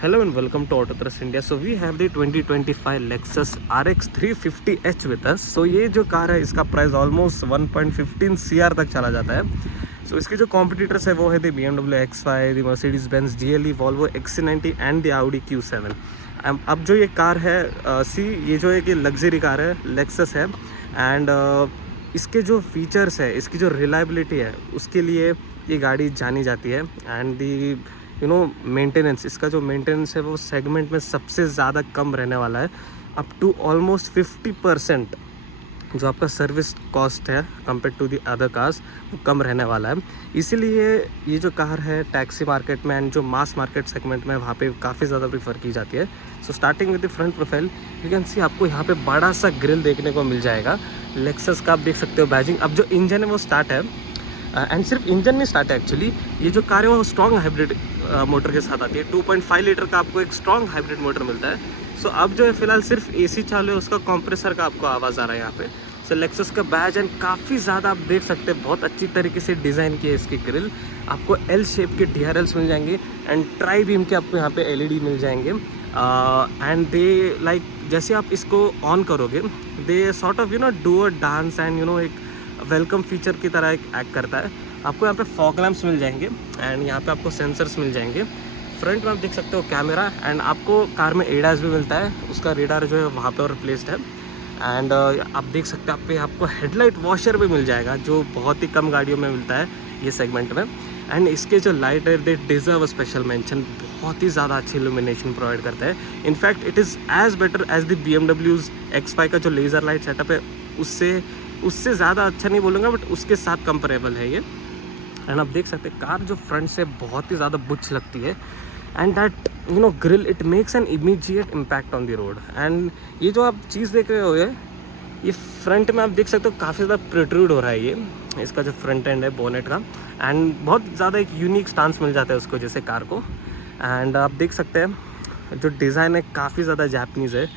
Hello and welcome to Auto Trust India. So we have the 2025 Lexus RX 350h with us. So ये जो car है इसका price almost 1.15 CR तक चला जाता है. So इसके जो कॉम्पिटिटर्स है वो है दी BMW X5, the Mercedes Benz GLE, Volvo XC90 and the Audi Q7. अब जो ये कार है ये जो है कि लग्जरी कार है, Lexus है एंड इसके जो फीचर्स है, इसकी जो रिलायबिलिटी है उसके लिए ये गाड़ी जानी जाती है. एंड दी मेंटेनेंस, इसका जो मेंटेनेंस है वो सेगमेंट में सबसे ज़्यादा कम रहने वाला है. अप टू ऑलमोस्ट 50% जो आपका सर्विस कॉस्ट है compare to the other cars वो कम रहने वाला है. इसीलिए ये जो कार है टैक्सी मार्केट में एंड जो मास मार्केट सेगमेंट में वहाँ पे काफ़ी ज़्यादा प्रीफर की जाती है. So starting with the front profile you can सी, आपको यहाँ पे बड़ा सा ग्रिल देखने को मिल जाएगा. लेक्सस का आप देख सकते हो बैजिंग. अब जो इंजन है वो स्टार्ट है एंड सिर्फ इंजन नहीं स्टार्ट है एक्चुअली. ये जो कार है वो स्ट्रॉन्ग हाइब्रिड मोटर के साथ आती है. 2.5 लीटर का आपको एक स्ट्रॉन्ग हाइब्रिड मोटर मिलता है. सो अब जो है फिलहाल सिर्फ एसी चालू है, उसका कंप्रेसर का आपको आवाज़ आ रहा है यहाँ पे. सो लेक्सस का बैज एंड काफ़ी ज़्यादा आप देख सकते हैं, बहुत अच्छी तरीके से डिज़ाइन की है इसकी ग्रिल. आपको एल शेप के DRLs मिल जाएंगे एंड ट्राई बीम के आपको यहाँ पे LED मिल जाएंगे. एंड दे लाइक जैसे आप इसको ऑन करोगे they sort of do a dance and एक वेलकम फीचर की तरह एक एक्ट करता है. आपको यहाँ पे फॉग लैम्प्स मिल जाएंगे एंड यहाँ पे आपको सेंसर्स मिल जाएंगे. फ्रंट में आप देख सकते हो कैमरा एंड आपको कार में ADAS भी मिलता है. उसका रेडार जो है वहाँ पे रिप्लेस्ड है. एंड आप देख सकते हैं आपको हेडलाइट वॉशर भी मिल जाएगा जो बहुत ही कम गाड़ियों में मिलता है ये सेगमेंट में. एंड इसके जो लाइट है they deserve a special mention. बहुत ही ज़्यादा अच्छी इल्यूमिनेशन प्रोवाइड करता है. In fact it is as better as the BMW X5 का जो लेज़र लाइट सेटअप है उससे ज़्यादा अच्छा नहीं बोलूँगा, बट उसके साथ कंपेरेबल है ये. एंड आप देख सकते हैं कार जो फ्रंट से बहुत ही ज़्यादा बुच लगती है and that grill it makes an immediate impact on the road. And ये जो आप चीज़ देख रहे हो ये फ्रंट में आप देख सकते हो काफ़ी ज़्यादा प्रोट्रूड हो रहा है ये इसका जो फ्रंट एंड है बोनेट का. एंड बहुत ज़्यादा एक यूनिक स्टांस मिल जाता है उसको जैसे कार को. एंड आप देख सकते हैं जो डिज़ाइन है काफ़ी ज़्यादा जापनीज़ है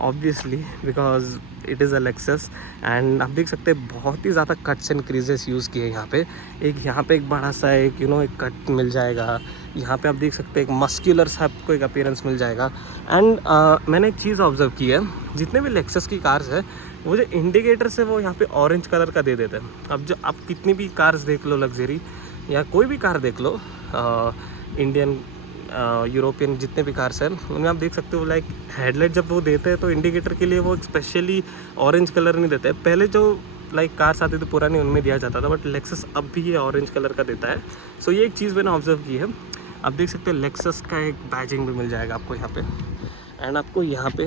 obviously because it is a Lexus. And आप देख सकते हैं बहुत ही ज़्यादा कट्स एंड क्रीजेस यूज़ किए यहाँ पे. यहाँ पे एक बड़ा सा एक एक कट मिल जाएगा. यहाँ पे आप देख सकते हैं एक मस्क्यूलर सा आपको एक अपीयरेंस मिल जाएगा. एंड मैंने एक चीज़ ऑब्जर्व की है, जितने भी लेक्सस की कार्स है वो जो इंडिकेटर्स है वो यहाँ पे ऑरेंज कलर का दे देते हैं. अब जो आप कितनी भी कार्स देख लो लग्जरी या कोई भी कार देख लो इंडियन यूरोपियन जितने भी कार्स हैं उनमें आप देख सकते हो लाइक हेडलाइट जब वो देते हैं तो इंडिकेटर के लिए वो स्पेशली ऑरेंज कलर नहीं देते हैं. पहले जो लाइक कार्स आती थी पुरानी उनमें दिया जाता था, बट लेक्सस अब भी ये ऑरेंज कलर का देता है. सो ये एक चीज़ मैंने ऑब्जर्व की है. आप देख सकते हो लेक्सस का एक बैजिंग भी मिल जाएगा आपको यहाँ पे. एंड आपको यहाँ पे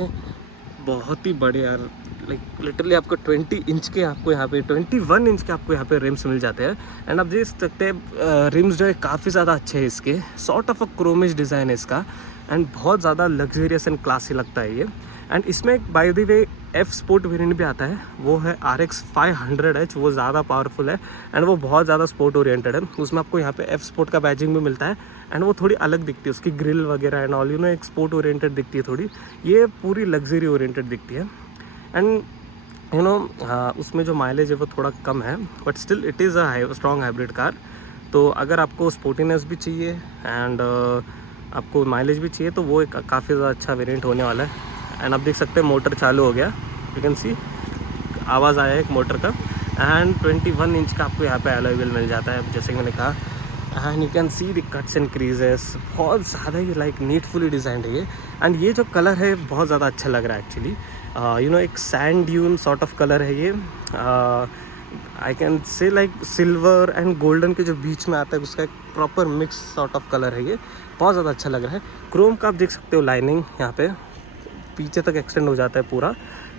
बहुत ही बड़े यार लाइक लिटरली आपको 20 इंच के आपको यहाँ पे 21 इंच के आपको यहाँ पे रिम्स मिल जाते हैं. एंड आप देख सकते हैं रिम्स जो है काफ़ी ज़्यादा अच्छे हैं इसके. सॉर्ट ऑफ अ क्रोमिश डिज़ाइन है इसका एंड बहुत ज़्यादा लग्जरियस एंड क्लासी लगता है ये. एंड इसमें एक by the way F sport variant भी आता है, वो है RX 500H. वो ज़्यादा पावरफुल है एंड वो बहुत ज़्यादा स्पोर्ट ओरिएंटेड है. उसमें आपको यहाँ पे F स्पोर्ट का बैजिंग भी मिलता है एंड वो थोड़ी अलग दिखती है, उसकी ग्रिल वगैरह एंड ऑल एक स्पोर्ट ओरिएंटेड दिखती है थोड़ी. ये पूरी लग्जरी ओरिएंटेड दिखती है. एंड उसमें जो माइलेज है वो थोड़ा कम है, but still it is a strong hybrid car. तो अगर आपको स्पोर्टीनेस भी चाहिए एंड आपको माइलेज भी चाहिए तो वो एक काफ़ी ज़्यादा अच्छा वेरिएंट होने वाला है. एंड आप देख सकते हैं मोटर चालू हो गया, यू कैन सी आवाज़ आया है एक मोटर का. एंड 21 इंच का आपको यहाँ पे अलॉय व्हील मिल जाता है जैसे कि मैंने कहा. And you can see the cuts and creases. बहुत ज़्यादा ही लाइक नीटफुली डिज़ाइंड है ये. एंड ये जो कलर है बहुत ज़्यादा अच्छा लग रहा है एक्चुअली. एक sand dune sort of colour है ये. I can say like silver and golden के जो बीच में आता है उसका एक proper mix sort of colour है ये. बहुत ज़्यादा अच्छा लग रहा है. क्रोम का आप देख सकते हो लाइनिंग यहाँ पे पीछे तक एक्सटेंड हो जाता है पूरा.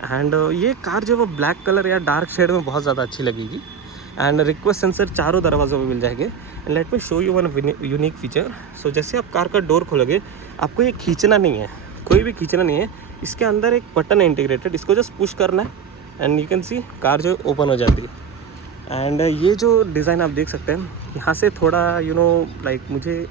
एंड ये कार जो वो ब्लैक कलर या डार्क शेड में बहुत ज़्यादा अच्छी लगेगी. एंड रिक्वेस्ट सेंसर चारों दरवाज़ों में मिल जाएंगे. And let me show you one unique feature. So जैसे आप कार का डोर खोलोगे आपको ये खींचना नहीं है, कोई भी खींचना नहीं है. इसके अंदर एक बटन है इंटीग्रेटेड, इसको जस्ट पुश करना है and you can C car जो ओपन हो जाती है. एंड ये जो डिज़ाइन आप देख सकते हैं यहाँ से थोड़ा लाइक मुझे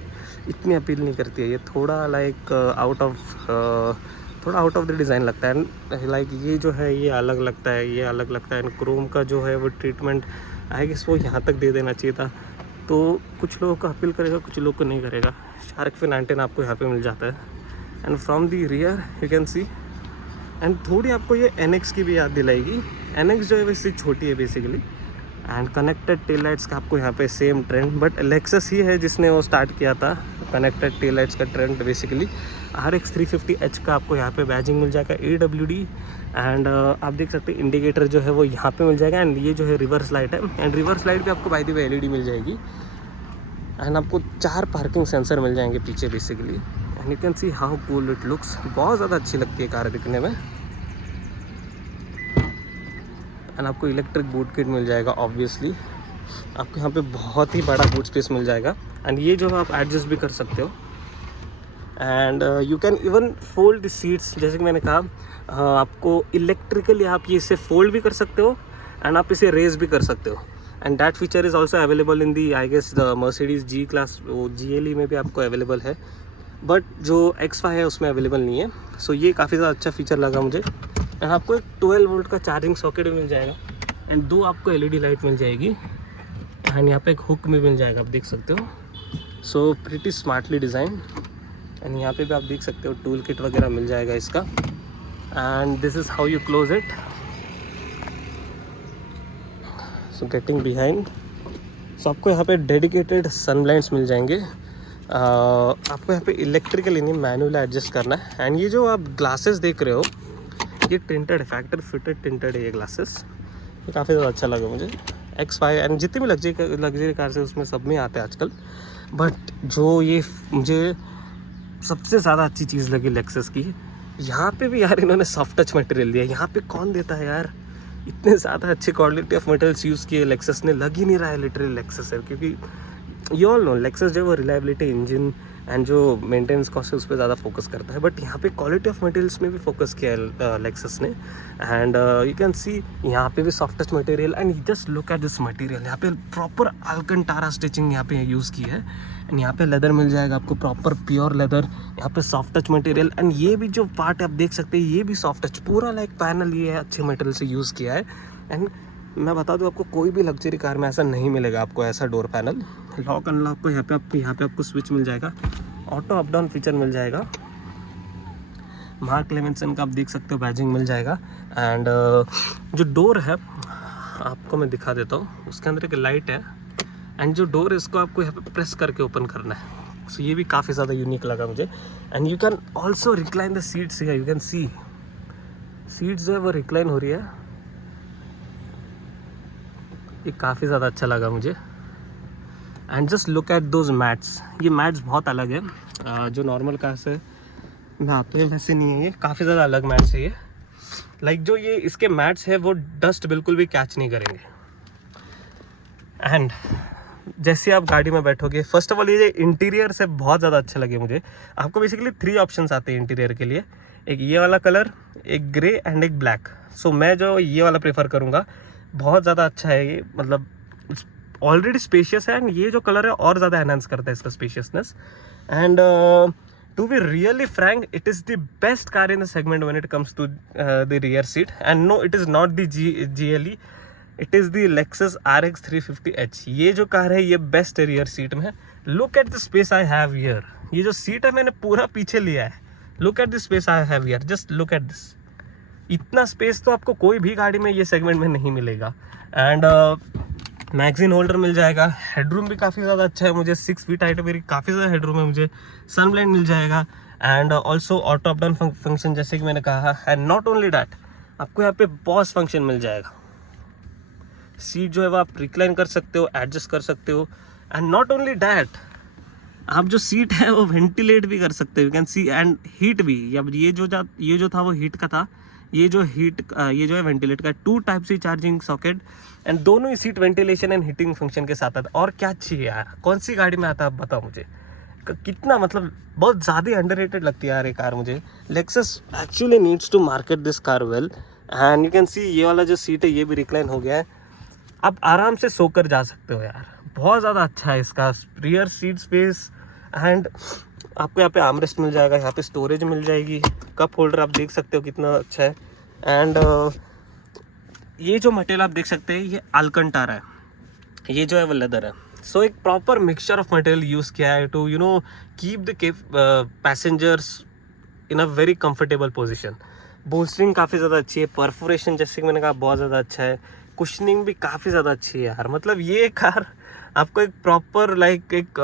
इतनी अपील नहीं करती है. ये थोड़ा like out of the design लगता है. लाइक ये जो है ये अलग लगता है, ये अलग लगता है. एंड क्रोम का जो है वो ट्रीटमेंट आई गेस वो यहाँ तक दे देना चाहिए था. तो कुछ लोगों को अपील करेगा, कुछ लोग को नहीं करेगा. शार्क फिन एंटेना आपको यहाँ पे मिल जाता है. And from the rear you can C. And थोड़ी आपको ये NX की भी याद दिलाएगी। NX जो है वैसे छोटी है basically. And connected tail lights का आपको यहाँ पे सेम ट्रेंड, बट लेक्सस ही है जिसने वो स्टार्ट किया था कनेक्टेड टेल लाइट्स का ट्रेंड बेसिकली। RX 350H का आपको यहाँ पे बैजिंग मिल जाएगा AWD। एंड आप देख सकते हैं इंडिकेटर जो है वो यहाँ पे मिल जाएगा। एंड ये जो है रिवर्स लाइट है, एंड रिवर्स लाइट भी आपको बाय द वे LED मिल जाएगी। एंड आपको 4 पार्किंग सेंसर मिल जाएंगे पीछे basically. And you can see how cool it looks. बहुत ज़्यादा अच्छी लगती है कार दिखने में। एंड आपको इलेक्ट्रिक बूट किट मिल जाएगा ऑब्वियसली। आपको यहाँ पे बहुत ही बड़ा बूट स्पेस मिल जाएगा। एंड ये जो है आप एडजस्ट भी कर सकते हो। And you can even fold the seats, जैसे कि मैंने कहा आपको इलेक्ट्रिकली आप ये इसे फोल्ड भी कर सकते हो एंड आप इसे रेज भी कर सकते हो। And that feature is also available in the I guess the Mercedes G class, वो GLE में भी आपको अवेलेबल है, बट जो X5 है उसमें अवेलेबल नहीं है। सो ये काफ़ी ज़्यादा अच्छा फीचर लगा मुझे। एंड आपको एक 12 वोल्ट का चार्जिंग सॉकेट भी मिल जाएगा। एंड 2 आपको LED लाइट मिल जाएगी। एंड यहाँ पे एक हुक भी मिल जाएगा, आप देख सकते हो। So pretty smartly design. And यहाँ पे भी आप देख सकते हो टूल किट वगैरह मिल जाएगा इसका। And this is how you close it. So getting behind, so आपको यहाँ पे डेडिकेटेड सन ब्लाइंड्स मिल जाएंगे। आपको यहाँ पे इलेक्ट्रिकल नहीं मैनुअल एडजस्ट करना है। एंड ये जो आप ग्लासेस देख रहे हो ये टिंटेड है, फैक्ट्री फिटेड टिंटेड है ये ग्लासेस। ये काफ़ी ज़्यादा अच्छा लगा मुझे। X5 एंड जितनी भी लग्जरी कार से उसमें सब में आते हैं आजकल, बट जो ये मुझे सबसे ज़्यादा अच्छी चीज़ लगी लेक्सस की, यहाँ पे भी यार इन्होंने सॉफ्ट टच मटेरियल दिया। यहाँ पे कौन देता है यार, इतने ज़्यादा अच्छे क्वालिटी ऑफ मटेरियल्स यूज़ किए लेक्सस ने। लग ही नहीं रहा है लिटरली लेक्सस है, क्योंकि यू ऑल नो लेक्सस जो है वो रिलायबिलिटी, इंजन एंड जो मेंटेनेंस कॉस्ट है उस पर ज़्यादा फोकस करता है, बट यहाँ पे क्वालिटी ऑफ मटेरियल्स में भी फोकस किया है लेक्सस ने। एंड यू कैन सी यहाँ पे भी soft touch material. And just look at this material, यहाँ पे प्रॉपर अल्कंटारा स्टिचिंग यहाँ पे यूज़ की है। एंड यहाँ पे लेदर मिल जाएगा आपको, प्रॉपर प्योर लेदर। यहाँ पे सॉफ्ट टच मटेरियल। एंड ये भी जो पार्ट आप देख सकते हैं ये भी सॉफ्ट टच, पूरा लाइक पैनल ये है अच्छे मटेरियल से यूज़ किया है। एंड मैं बता दूं आपको कोई भी लग्जरी कार में ऐसा नहीं मिलेगा आपको, ऐसा डोर पैनल। लॉक अनलॉक को यहाँ पे आपको स्विच मिल जाएगा। ऑटो अप डाउन फीचर मिल जाएगा। मार्क लेविंसन का आप देख सकते हो बैजिंग मिल जाएगा। एंड जो डोर है आपको मैं दिखा देता हूँ, उसके अंदर एक लाइट है। एंड जो डोर है इसको आपको यहाँ पे प्रेस करके ओपन करना है। सो ये भी काफ़ी ज़्यादा यूनिक लगा मुझे। And you can also recline the seats, you can C seats जो है वो रिक्लाइन हो रही है। ये काफ़ी ज़्यादा अच्छा लगा मुझे। And just look at those mats, ये मैट्स बहुत अलग है जो नॉर्मल कार से मैं आते हैं वैसे नहीं है, ये काफ़ी ज़्यादा अलग मैट्स है ये। लाइक जो ये इसके मैट्स है वो डस्ट बिल्कुल भी कैच नहीं करेंगे। एंड जैसे आप गाड़ी में बैठोगे, फर्स्ट ऑफ ऑल ये इंटीरियर से बहुत ज़्यादा अच्छे लगे मुझे। आपको बेसिकली 3 ऑप्शंस आते हैं इंटीरियर के लिए, एक ये वाला कलर, एक ग्रे एंड एक ब्लैक। सो मैं जो ये वाला प्रेफर करूँगा, बहुत ज़्यादा अच्छा है ये, मतलब ऑलरेडी स्पेशियस है। एंड ये जो कलर है और ज़्यादा एनहांस करता है इसका spaciousness. And to be really frank, it is the best car in the segment when it comes to the rear seat. And no, it is not the GLE, it is the Lexus RX 350H। ये जो car है ये best है rear seat में। Look at the space I have here, ये जो seat है मैंने पूरा पीछे लिया है। Look at the space I have here, just look at this. इतना स्पेस तो आपको कोई भी गाड़ी में ये सेगमेंट में नहीं मिलेगा। एंड मैगजीन होल्डर मिल जाएगा। हेडरूम भी काफ़ी ज़्यादा अच्छा है मुझे, 6 फीट हाइट है मेरी, काफ़ी ज़्यादा हेडरूम है मुझे। सन ब्लाइंड मिल जाएगा। And also auto up down function जैसे कि मैंने कहा। एंड नॉट ओनली डैट, आपको यहाँ पे पॉज फंक्शन मिल जाएगा। सीट जो है वो आप रिक्लाइन कर सकते हो, एडजस्ट कर सकते हो। एंड नॉट ओनली डैट, आप जो सीट है वो वेंटिलेट भी कर सकते हो, you can C. And heat भी, अब ये जो था वो हीट का था, ये जो है वेंटिलेट का। 2 type C charging socket. And दोनों ही seat ventilation and heating function के साथ आता है। और क्या चाहिए यार, कौन सी गाड़ी में आता है आप बताओ मुझे। कितना मतलब बहुत ज़्यादा अंडररेटेड लगती है यार ये कार मुझे। Lexus actually needs to market this car well. And you can see ये वाला जो सीट है ये भी रिक्लाइन हो गया है, आप आराम से सोकर जा सकते हो यार। बहुत ज़्यादा अच्छा है इसका रियर सीट स्पेस। एंड आपको यहाँ पे आर्मरेस्ट मिल जाएगा, यहाँ पे स्टोरेज मिल जाएगी, कप होल्डर आप देख सकते हो कितना अच्छा है। एंड ये जो मटेरियल आप देख सकते हैं ये अल्कंटारा है, ये जो है वो लेदर है। सो एक proper mixture of material use किया है to keep the passengers in a very comfortable position. Bolstering काफ़ी ज़्यादा अच्छी है, परफोरेशन जैसे कि मैंने कहा बहुत ज़्यादा अच्छा है, कुशनिंग भी काफ़ी ज़्यादा अच्छी है यार। मतलब ये कार आपको एक प्रॉपर लाइक एक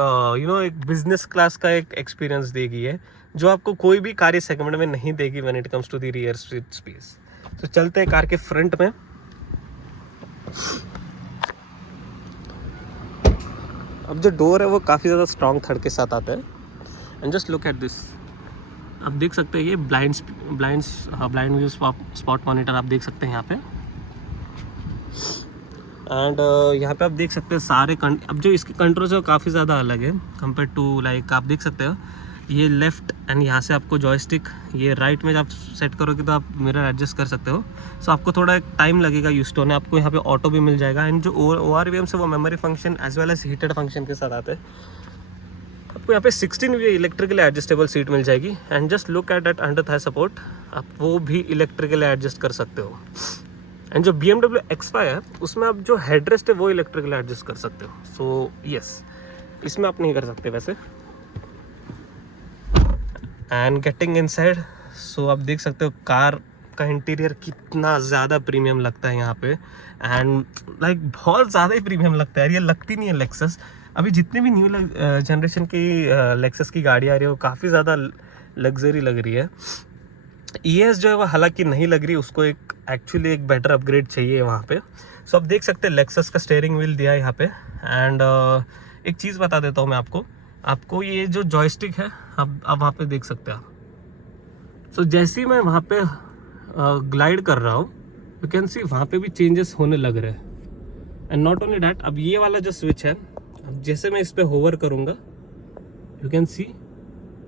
एक बिजनेस क्लास का एक एक्सपीरियंस देगी है, जो आपको कोई भी कार इस सेगमेंट में नहीं देगी when it comes to the rear seat space. तो चलते हैं कार के फ्रंट में। अब जो डोर है वो काफ़ी ज़्यादा स्ट्रॉन्ग थर्ड के साथ आता है। And just look at this, आप देख सकते हैं ये ब्लाइंड व्यू स्पॉट मॉनिटर आप देख सकते हैं यहाँ पे। एंड यहाँ पे आप देख सकते हैं सारे अब जो इसके कंट्रोल्स है वो काफ़ी ज़्यादा अलग है कंपेयर टू लाइक आप देख सकते हो ये लेफ़्ट एंड यहाँ से आपको जॉयस्टिक, ये राइट में जब आप सेट करोगे तो आप मिरर एडजस्ट कर सकते हो। सो आपको थोड़ा टाइम लगेगा यूज होने। आपको यहाँ पे ऑटो भी मिल जाएगा एंड जो ORVM से वो memory function as well as heated function के साथ आते हैं। आपको यहाँ पे 16 वे इलेक्ट्रिकली एडजस्टेबल सीट मिल जाएगी। And just look at that under thigh support, आप वो भी इलेक्ट्रिकली एडजस्ट कर सकते हो। एंड जो BMW X5 है उसमें आप जो हेडरेस्ट है वो इलेक्ट्रिकली एडजस्ट कर सकते हो। सो यस, इसमें आप नहीं कर सकते वैसे। एंड गेटिंग इनसाइड, सो आप देख सकते हो कार का इंटीरियर कितना ज़्यादा प्रीमियम लगता है यहाँ पे। एंड लाइक बहुत ज़्यादा ही प्रीमियम लगता है, ये लगती नहीं है लेक्सस। अभी जितने भी न्यू जनरेशन की लेक्सस की गाड़ी आ रही है वो काफ़ी ज़्यादा लग्जरी लग रही है। ES जो है वो हालांकि नहीं लग रही, उसको एक एक्चुअली एक बेटर अपग्रेड चाहिए वहाँ पे। सो आप देख सकते हैं लेक्सस का स्टीयरिंग व्हील दिया है यहाँ पे। एंड एक चीज़ बता देता हूँ मैं आपको ये जो जॉयस्टिक है अब वहाँ पे देख सकते हैं आप। सो जैसे ही मैं वहाँ पे ग्लाइड कर रहा हूँ यू कैन सी वहाँ पे भी चेंजेस होने लग रहे हैं। एंड नॉट ओनली डैट, अब ये वाला जो स्विच है, अब जैसे मैं इस पर होवर करूँगा यू कैन सी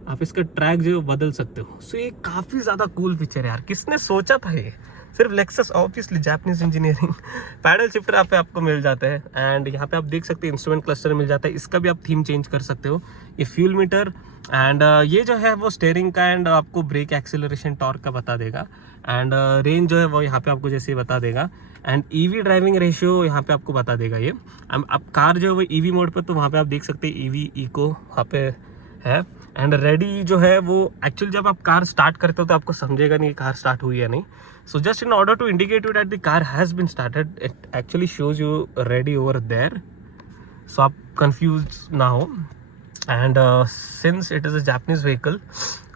आप इसका ट्रैक जो बदल सकते हो। सो ये काफ़ी ज़्यादा कूल फीचर है यार, किसने सोचा था ये। सिर्फ Lexus, obviously Japanese engineering. Pedal shifter यहाँ पे आपको मिल जाता है। एंड यहाँ पे आप देख सकते हैं इंस्ट्रूमेंट क्लस्टर मिल जाता है, इसका भी आप थीम चेंज कर सकते हो। ये फ्यूल मीटर एंड ये जो है वो स्टीयरिंग का एंड आपको ब्रेक एक्सेलरेशन टॉर्क का बता देगा। एंड रेंज जो है वो यहाँ पे आपको जैसे ही बता देगा। एंड EV ड्राइविंग रेशियो यहाँ पे आपको बता देगा ये। अब कार जो है वो EV मोड पर, तो वहाँ पे आप देख सकते हैं EV इको वहाँ पे है। एंड रेडी जो है वो एक्चुअली जब आप कार स्टार्ट करते हो तो आपको समझेगा नहीं कार स्टार्ट हुई या नहीं। So just in order to indicate you that the car has been started, it actually shows you ready over there, so आप कंफ्यूज ना हो। And since it is a Japanese vehicle,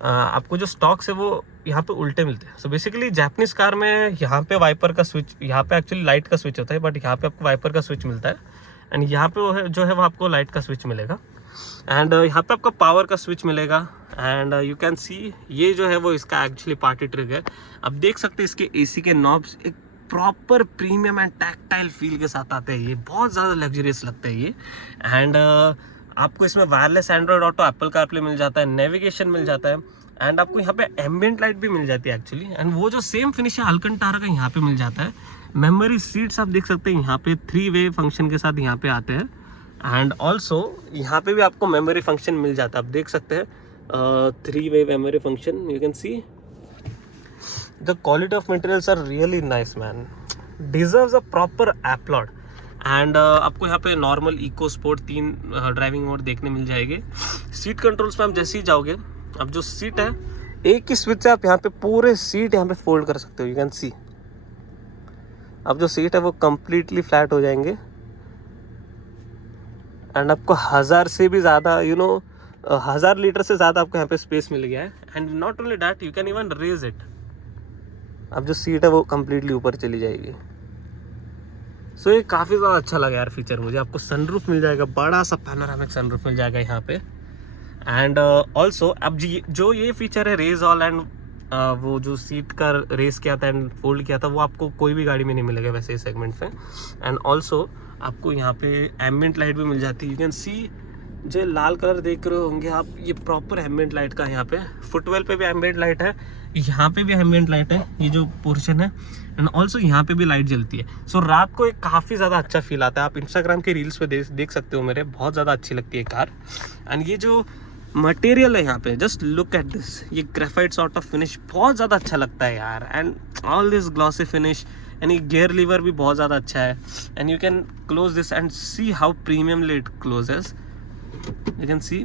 आपको जो stocks है वो यहाँ पे उल्टे मिलते हैं। सो बेसिकली जापानीज कार में यहाँ पे वाइपर का स्विच, यहाँ पे एक्चुअली लाइट का स्विच होता है, बट यहाँ पे आपको वाइपर का स्विच मिलता है। एंड यहाँ पे वो है जो है वो आपको लाइट का स्विच मिलेगा। एंड यहाँ पे आपको पावर का स्विच मिलेगा। एंड यू कैन सी ये जो है वो इसका एक्चुअली पार्टी ट्रिक है। अब देख सकते हैं इसके AC के नॉब्स एक proper premium and tactile feel के साथ आते हैं, ये बहुत ज़्यादा लग्जरियस लगता है ये। एंड आपको इसमें wireless Android Auto, Apple CarPlay मिल जाता है, नेविगेशन मिल जाता है। एंड आपको यहाँ पे एम्बिएंट लाइट भी मिल जाती है एक्चुअली। एंड वो जो सेम फिनिश है अल्कंटारा का यहाँ पे मिल जाता है। मेमोरी सीट्स आप देख सकते हैं यहाँ पे 3 वे फंक्शन के साथ यहाँ पे आते हैं। एंड ऑल्सो यहाँ पे भी आपको मेमोरी फंक्शन मिल जाता है, आप देख सकते हैं 3 way memory function. You can see the quality of materials are really nice man, deserves a proper upload. And आपको यहाँ पे normal, eco, sport 3 driving mode देखने मिल जाएंगे। सीट कंट्रोल्स में आप जैसे ही जाओगे, अब जो सीट है एक ही स्विच से आप यहाँ पे पूरे सीट यहाँ पे फोल्ड कर सकते हो। यू कैन सी अब जो सीट है वो कम्प्लीटली फ्लैट हो जाएंगे। एंड आपको 1000 से भी ज़्यादा 1000 लीटर से ज़्यादा आपको यहाँ पे स्पेस मिल गया है। And not only that, you can even raise it. अब जो सीट है वो कम्प्लीटली ऊपर चली जाएगी। सो ये काफ़ी ज़्यादा अच्छा लगा यार फीचर मुझे। आपको सनरूफ मिल जाएगा, बड़ा सा पैनोरामिक सनरूफ मिल जाएगा यहाँ पे। एंड ऑल्सो अब जो ये फीचर है रेज ऑल एंड वो जो सीट का रेस किया था एंड फोल्ड किया था वो आपको कोई भी गाड़ी में नहीं मिलेगा वैसे इस सेगमेंट में। एंड ऑल्सो आपको यहाँ पे एम्बिएंट लाइट भी मिल जाती है। यू कैन सी जो लाल कलर देख रहे होंगे आप, ये प्रॉपर एम्बिएंट लाइट का यहाँ पे फुटवेल पे भी एम्बिएंट लाइट है, यहाँ पे भी एम्बिएंट लाइट है, ये जो पोर्शन है। एंड ऑल्सो यहाँ पे भी लाइट जलती है। सो रात को एक काफ़ी ज़्यादा अच्छा फील आता है। आप इंस्टाग्राम के रील्स पे देख सकते हो मेरे, बहुत ज़्यादा अच्छी लगती है कार। एंड ये जो मटेरियल है यहाँ पे, जस्ट लुक एट दिस, ये ग्रेफाइट सॉर्ट ऑफ फिनिश बहुत ज़्यादा अच्छा लगता है यार। And all this glossy finish, and ये गियर लीवर भी बहुत ज़्यादा अच्छा है। And you can close this and see how premiumly it closes. You can see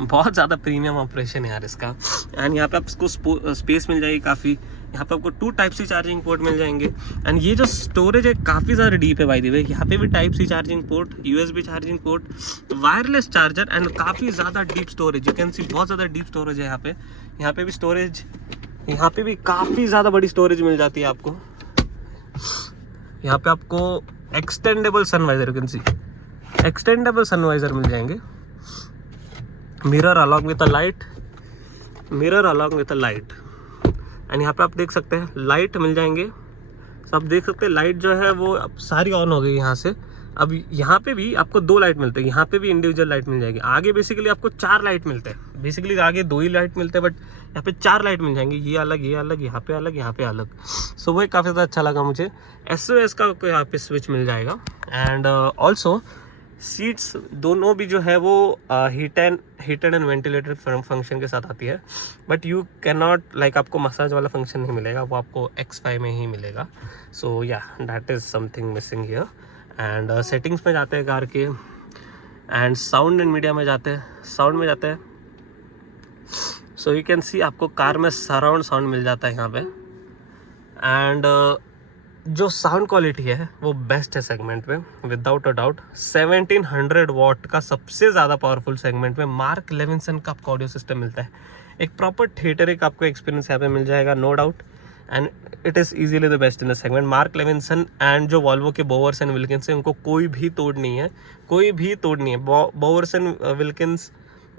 बहुत ज़्यादा प्रीमियम ऑपरेशन है यार इसका। एंड यहाँ पे आपको स्पेस मिल जाएगी काफ़ी। यहाँ पे आपको 2 टाइप सी चार्जिंग पोर्ट मिल जाएंगे। एंड ये जो स्टोरेज है काफ़ी ज़्यादा डीप है बाय द वे। यहाँ पे भी type C charging port, USB charging port, wireless charger and काफ़ी ज़्यादा deep storage. You can see बहुत ज़्यादा डीप स्टोरेज है यहाँ पे। यहाँ पे भी स्टोरेज, यहाँ पे भी काफ़ी ज़्यादा बड़ी स्टोरेज मिल जाती है आपको। यहाँ पे आपको extendable sun visor, you can see extendable sun visor मिल जाएंगे। Mirror along with a light, mirror along with a light. And यहाँ पे आप देख सकते हैं लाइट मिल जाएंगे। तो आप देख सकते हैं लाइट जो है वो अब सारी ऑन हो गई यहाँ से। अब यहाँ पे भी आपको 2 लाइट मिलते हैं, यहाँ पे भी इंडिविजुअल लाइट मिल जाएगी। आगे बेसिकली आपको 4 लाइट मिलते हैं। बेसिकली आगे 2 ही लाइट मिलते हैं, बट यहाँ पे 4 लाइट मिल जाएंगे। ये अलग, ये अलग, यहाँ पे अलग, यहाँ पे अलग। सो वो काफ़ी ज़्यादा अच्छा लगा मुझे। SOS का आपको यहाँ पे स्विच मिल जाएगा। एंड ऑल्सो सीट्स दोनों भी जो है वो हीटेड एंड वेंटिलेटेड फंक्शन के साथ आती है। But you can not like, आपको मसाज वाला फंक्शन नहीं मिलेगा, वो आपको X5 में ही मिलेगा। सो या that is something missing here. And settings में जाते हैं कार के, एंड साउंड एंड मीडिया में जाते हैं, साउंड में जाते हैं। सो यू कैन सी आपको कार में सराउंड साउंड मिल जाता है यहाँ पे। एंड जो साउंड क्वालिटी है वो बेस्ट है सेगमेंट में, विदाउट अ डाउट। 1700 वॉट का सबसे ज़्यादा पावरफुल सेगमेंट में मार्क लेविंसन का आपको ऑडियो सिस्टम मिलता है। एक प्रॉपर थिएटरिक आपको एक्सपीरियंस यहाँ पे मिल जाएगा, no doubt. And it is easily the best in the segment. Mark Levinson and जो वॉल्वो के बोवर्स एंड विल्किंस है, उनको कोई भी तोड़ नहीं है, कोई भी तोड़ नहीं है। बोवर्स एंड विल्किंस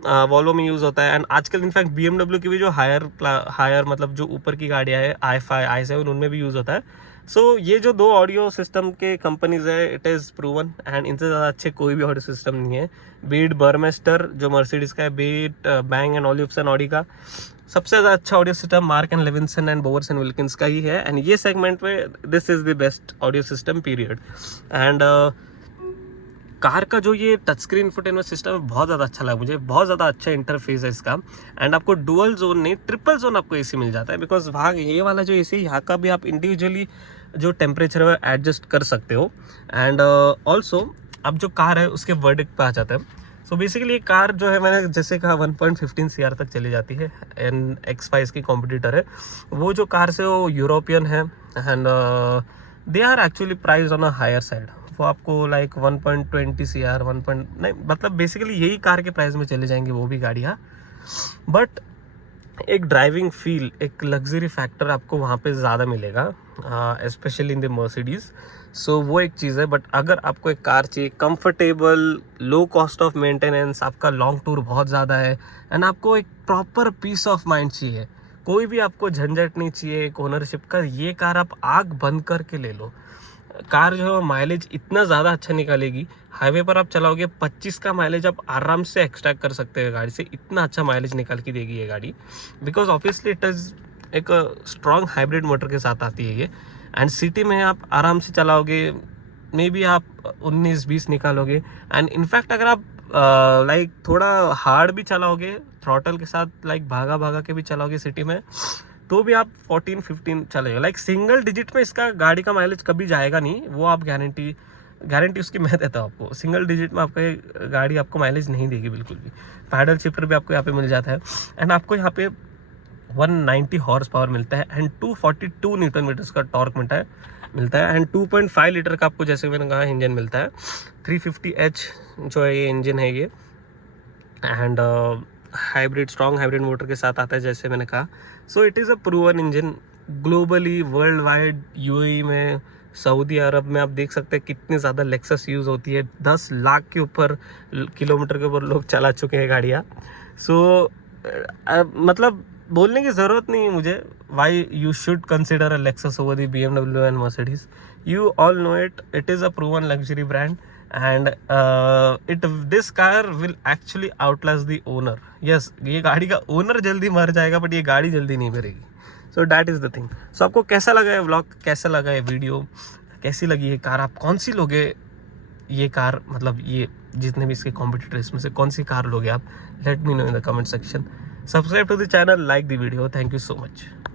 वॉल्वो में यूज़ होता है। एंड आजकल इनफैक्ट BMW की भी जो हायर मतलब जो ऊपर की गाड़ियाँ है i5 i7 उनमें भी यूज़ होता है। सो ये जो 2 ऑडियो सिस्टम के कंपनीज है, इट इज़ प्रूवन। एंड इनसे ज़्यादा अच्छे कोई भी ऑडियो सिस्टम नहीं है। बीट बर्मेस्टर जो मर्सिडीज़ का है, बीट बैंग एंड ओलिफ्सन ऑडी का, सबसे ज़्यादा अच्छा audio system Mark and Levinson and Bowers and Wilkins का ही है। एंड ये सेगमेंट में this is the best audio system period. And car का जो ये टच स्क्रीन इंफोटेनमेंट सिस्टम है बहुत ज़्यादा अच्छा लगा मुझे, बहुत ज़्यादा अच्छा इंटरफेस है इसका। एंड आपको डुअल जोन नहीं, ट्रिपल जोन आपको AC मिल जाता है। बिकॉज वहाँ ये वाला जो AC, यहाँ का भी आप इंडिविजुअली जो टेम्परेचर है वो एडजस्ट कर सकते हो। एंड ऑल्सो अब जो कार है उसके वर्डिक्ट पे आ जाता है। सो बेसिकली ये कार जो है, मैंने जैसे कहा 1.15 CR तक चली जाती है। एंड X5 की कॉम्पिटिटर है। वो जो कार से वो यूरोपियन है। And they are actually price on a higher side. वो आपको लाइक 1.20 CR नहीं, मतलब बेसिकली यही कार के प्राइस में चले जाएंगे वो भी गाड़ियाँ। बट एक ड्राइविंग फील, एक लग्जरी फैक्टर आपको वहाँ पे ज़्यादा मिलेगा, स्पेशली इन द मर्सिडीज़। सो वो एक चीज़ है। बट अगर आपको एक कार चाहिए comfortable, low cost of maintenance, आपका लॉन्ग टूर बहुत ज़्यादा है, एंड आपको एक प्रॉपर पीस ऑफ माइंड चाहिए, कोई भी आपको झंझट नहीं चाहिए एक ओनरशिप का, ये कार आप आँख बंद करके ले लो। कार जो है माइलेज इतना ज़्यादा अच्छा निकालेगी, हाईवे पर आप चलाओगे 25 का माइलेज आप आराम से एक्सट्रैक्ट कर सकते हैं गाड़ी से। इतना अच्छा माइलेज निकाल के देगी ये गाड़ी। बिकॉज ऑब्वियसली इट इज़ एक स्ट्रॉन्ग हाइब्रिड मोटर के साथ आती है ये। एंड सिटी में आप आराम से चलाओगे, मे बी आप 19-20 निकालोगे। एंड इनफैक्ट अगर आप लाइक थोड़ा हार्ड भी चलाओगे थ्रॉटल के साथ, लाइक भागा के भी चलाओगे सिटी में, तो भी आप 14-15 चलेगा। लाइक सिंगल डिजिट में इसका गाड़ी का माइलेज कभी जाएगा नहीं, वो आप गारंटी उसकी मैं देता हूँ आपको। सिंगल डिजिट में आपका गाड़ी आपको माइलेज नहीं देगी बिल्कुल भी। पैडल शिफ्टर भी आपको यहाँ पे मिल जाता है। एंड आपको यहाँ पे 190 हॉर्स पावर मिलता है एंड 242 न्यूटन मीटर्स का टॉर्क मिलता है। एंड 2.5 लीटर का आपको, जैसे मैंने कहा, इंजन मिलता है। 350H जो है ये इंजन है ये। एंड स्ट्रॉन्ग हाइब्रिड मोटर के साथ आता है, जैसे मैंने कहा। So it is a proven engine globally, world wide, UAE में, सऊदी अरब में आप देख सकते हैं कितनी ज़्यादा लेक्सस यूज़ होती है। 10 लाख के ऊपर किलोमीटर के ऊपर लोग चला चुके हैं गाड़ियाँ। सो मतलब बोलने की ज़रूरत नहीं है मुझे why you should consider a Lexus over the BMW and Mercedes. You all know it is a proven luxury brand. And this car will actually Outlast the owner. Yes, ये गाड़ी का ओनर जल्दी मर जाएगा बट ये गाड़ी जल्दी नहीं मरेगी। So that is the thing. So आपको कैसा लगा ये व्लॉग, कैसा लगा ये वीडियो, कैसी लगी ये कार, आप कौन सी लोगे ये कार, मतलब ये जितने भी इसके कॉम्पिटिटर इसमें से कौन सी कार लोगे आप, let me know in the comment section. Subscribe to the channel, like the video. Thank you so much.